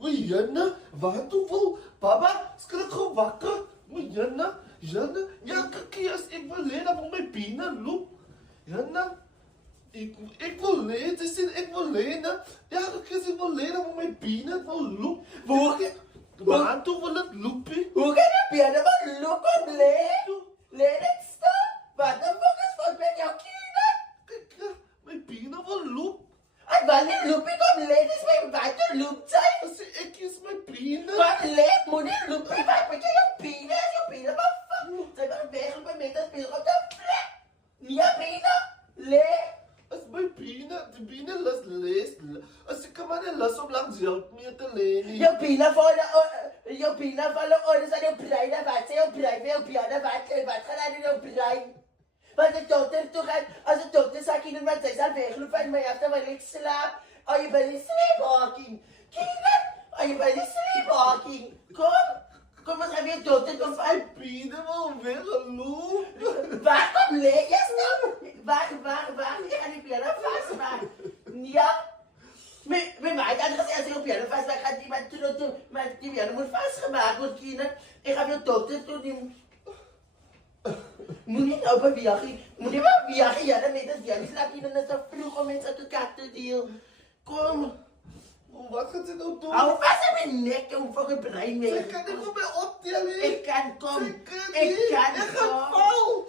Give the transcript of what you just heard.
Jana, waar toe wil? Baba, skrik gou wakker. Jana, ja, kyk as ek wil lê, dan moet my bene loop. Jana, ek wil lê, dis sê ek wil lê, né? Ja, kyk as ek wil lê, dan moet my bene wil loop. Waar toe wil dit loop? Hoe kan je benen maar lopen, Lê net staan. Wat dan volgens van met jouw kinderen? Kyk, my bene wil loop. En wanneer loop ik om Lê, dus mijn water loopt zijn? As ek is my bene. Wat Lê, moet je lopen, wat moet je jouw benen maar fuck. Zijn maar weg op een meter spelen op de plek. Niet jouw benen, Lê. As my bene, die bene las lees. As ek kan maar nie las om langs help mee te lê nie. Jouw benen vallen oren aan jouw brein en wat zijn jouw brein met jouw benen wat gaat aan in jouw brein? Want de dokter toe gaat, als de dokter zegt in wat zij zal weglopen van mij af, dan wil ik slaap. Oh, je bent in sleepwalking. Kinderen, oh, je bent in sleepwalking. Kom eens even je dokter toe van. My bene wil wegloop. Waar kom Lê? Je snap? Waar? Je gaat die benen vastmaken. Ja. Met mij dan gezegd, als je op je vastmaakt, gaat iemand terug, maar die benen moet vastgemaakt worden, kinderen. Ik ga je dokter toe nemen. Moet niet nou bewegen. Moet je wel bewegen, ja, dan weet je, ja, die slaap je dan net zo vroeg om mensen te katten deel. Kom. Wat gaat jy nou doen? Hou vast aan mijn nek om voor je brein Sy weg. kan nie vir my optel nie. Ik kan kom. Sy kan Ik nie. kan Ek gaan kom. val.